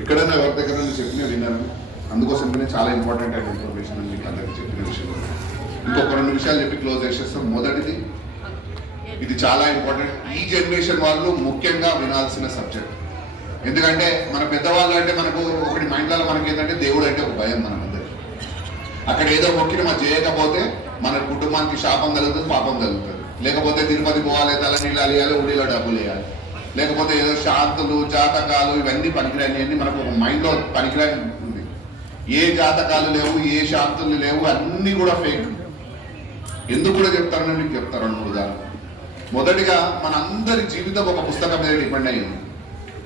ఎక్కడైనా ఎవరి దగ్గర నుంచి చెప్పినా విన్నాను. అందుకోసం చాలా ఇంపార్టెంట్ అయిన ఇన్ఫర్మేషన్ అని మీకు అందరికీ చెప్పిన విషయం. ఇంకొక 2 విషయాలు చెప్పి క్లోజ్ చేసేస్తాం. మొదటిది, ఇది చాలా ఇంపార్టెంట్, ఈ జనరేషన్ వాళ్ళు ముఖ్యంగా వినాల్సిన సబ్జెక్ట్. ఎందుకంటే మన పెద్దవాళ్ళు అంటే మనకు ఒకటి మైండ్లలో మనకి ఏంటంటే దేవుడు అంటే ఒక భయం మనందరికి. అక్కడ ఏదో మొక్కిన మనం చేయకపోతే మన కుటుంబానికి శాపం కలుగుతుంది, పాపం కలుగుతుంది. లేకపోతే తిరుపతి పోవాలి, తల నీళ్ళు వేయాలి, ఉడిలో డబ్బులు వేయాలి. లేకపోతే ఏదో శాంతులు జాతకాలు ఇవన్నీ పనికిరాని మనకు ఒక మైండ్లో పనికిరాని ఉంది. ఏ జాతకాలు లేవు, ఏ శాంతులు లేవు, అన్నీ కూడా ఫేక్. ఎందుకు కూడా చెప్తారని మీకు చెప్తారు 2-3 ఉదాహరణలు. మొదటిగా మనందరి జీవితం ఒక పుస్తకం మీద డిపెండ్ అయ్యింది.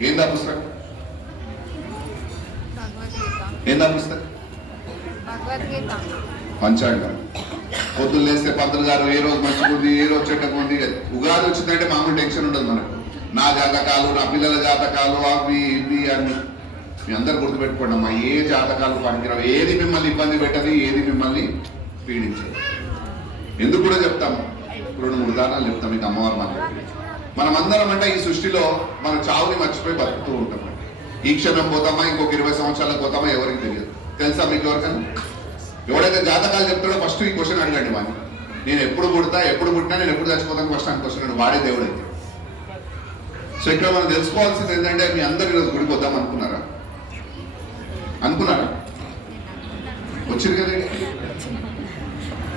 ఏందా పుస్తకం? ఏందా పుస్తకం? పంచాంగం. పొద్దున్న లేస్తే పంతులు గారు ఏ రోజు మంచిగుంది, ఏ రోజు చెడ్డకుంది. ఉగాది వచ్చిందంటే మామూలు టెన్షన్ ఉండదు మనకు. నా జాతకాలు, నా పిల్లల జాతకాలు, అవి ఇవి అన్ని మీ అందరు గుర్తుపెట్టుకోండి అమ్మా. ఏ జాతకాలు పనికిరావు, ఏది మిమ్మల్ని ఇబ్బంది పెట్టదు, ఏది మిమ్మల్ని పీడించదు. ఎందుకు కూడా చెప్తాము, 2-3 ఉదాహరణలు చెప్తాం మీకు. అమ్మవారు మనం అందరం అంటే ఈ సృష్టిలో మన చావుని మర్చిపోయి బతుకుతూ ఉంటాం. ఈ క్షణం పోతామా, ఇంకొక 20 సంవత్సరాలకు పోతామా ఎవరికి తెలియదు. తెలుసా మీకు ఎవరికైనా? ఎవడైతే జాతకాలు చెప్తాడో ఫస్ట్ ఈ క్వశ్చన్ అడగండి వాడిని. నేను ఎప్పుడు పుడతా, ఎప్పుడు పుట్టినా, నేను ఎప్పుడు చచ్చిపోతాను ఫస్ట్ అని క్వశ్చన్. వాడే దేవుడు అయితే. సో ఇక్కడ మనం తెలుసుకోవాల్సింది ఏంటంటే, మీ అందరు ఈరోజు గుడికి వద్దాం అనుకున్నారా? వచ్చింది కదండి.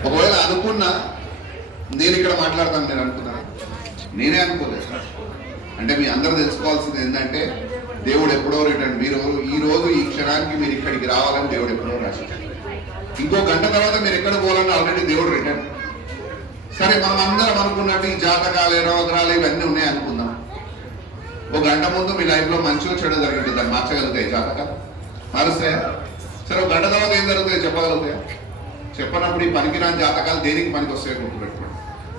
ఒకవేళ అనుకున్నా నేను ఇక్కడ మాట్లాడతాను నేను అనుకున్నాను, నేనే అనుకోలేదు. అంటే మీ అందరూ తెలుసుకోవాల్సింది ఏంటంటే, దేవుడు ఎప్పుడో రిటర్న్. మీరు ఈ రోజు ఈ క్షణానికి మీరు ఇక్కడికి రావాలని దేవుడు ఎప్పుడో రాశాడు. ఇంకో గంట తర్వాత మీరు ఎక్కడ పోవాలని ఆల్రెడీ దేవుడు రిటర్న్. సరే, మనం అందరం అనుకున్నట్టు ఈ జాతకాలు, నవగ్రహాలు ఇవన్నీ ఉన్నాయి అనుకుందాం. ఒక గంట ముందు మీ లైఫ్లో మంచిగా చెడు జరిగింది, దాన్ని మార్చగలుగుతాయి జాతకాలు? మారుస్తాయా? సరే, ఒక గంట తర్వాత ఏం జరుగుతాయి చెప్పగలుగుతాయా? చెప్పనప్పుడు ఈ పనికిరాని జాతకాలు దేనికి పనికి వస్తాయో గుర్తుపెట్టుకోండి.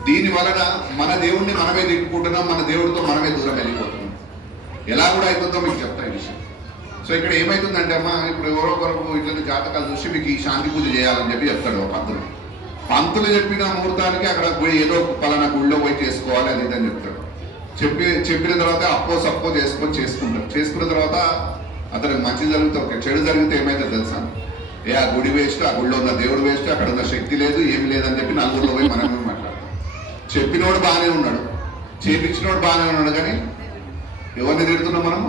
దీని వలన మన దేవుణ్ణి మనమే దిక్కుకుంటున్నాం, మన దేవుడితో మనమే దూరం వెళ్ళిపోతున్నాం. ఎలా కూడా అయిపోతుందో మీకు చెప్తా ఈ విషయం. సో ఇక్కడ ఏమవుతుందంటే అమ్మా, ఇప్పుడు ఎవరో ఒకరు ఇట్లా జాతకాలు చూసి మీకు ఈ శాంతి పూజ చేయాలని చెప్పి చెప్తాడు ఒక పంతులు చెప్పిన ముహూర్తానికి అక్కడ ఏదో పలానా గుళ్ళో పోయి చేసుకోవాలి అని ఇదని చెప్తాడు. చెప్పిన తర్వాత అప్పో సప్పో చేసుకుంటారు. చేసుకున్న తర్వాత అతనికి మంచి జరుగుతుంది, చెడు జరిగితే ఏమైతే తెలుసా? ఆ గుడి వేస్ట్, ఆ గుడిలో ఉన్న దేవుడు వేస్ట్, అక్కడ ఉన్న శక్తి లేదు, ఏమి లేదని చెప్పి నలుగురిలో పోయి మనమే మాట్లాడతాం. చెప్పినోడు బాగానే ఉన్నాడు, చేపించినోడు బాగానే ఉన్నాడు, కానీ ఎవరిని తిడుతున్నాం మనం?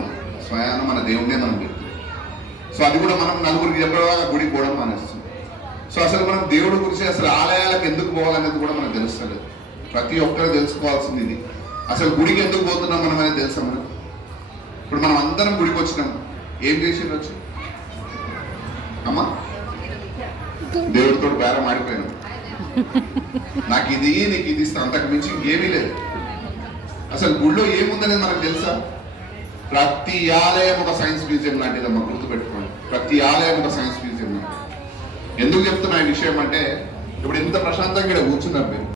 స్వయాన మన దేవుడినే మనం తిడుతున్నాం. సో అది కూడా మనం నలుగురికి చెప్పడం గుడికి పోవడం మానేస్తుంది. సో అసలు మనం దేవుడి గురించి, అసలు ఆలయాలకు ఎందుకు పోవాలనేది కూడా మనకు తెలుస్తలేదు. ప్రతి ఒక్కరు తెలుసుకోవాల్సింది ఇది. అసలు గుడికి ఎందుకు పోతున్నాం మనం అనేది తెలుసా మనం? ఇప్పుడు మనం అందరం గుడికి వచ్చినాం, ఏం చేసి వచ్చి అమ్మా దేవుడితో బేరం ఆడిపోయినాం. నాకు ఇది, నీకు ఇది ఇస్తా, అంతకు మించి ఇంకేమీ లేదు. అసలు గుళ్ళో ఏముందనేది మనకు తెలుసా? ప్రతి ఆలయం ఒక సైన్స్ మ్యూజియం లాంటిది అమ్మ, గుర్తుపెట్టుకోండి. ప్రతి ఆలయం ఒక సైన్స్ మ్యూజియం లాంటిది. ఎందుకు చెప్తున్నా ఈ విషయం అంటే, ఇప్పుడు ఇంత ప్రశాంతంగా ఇక్కడ కూర్చున్నారు మీరు.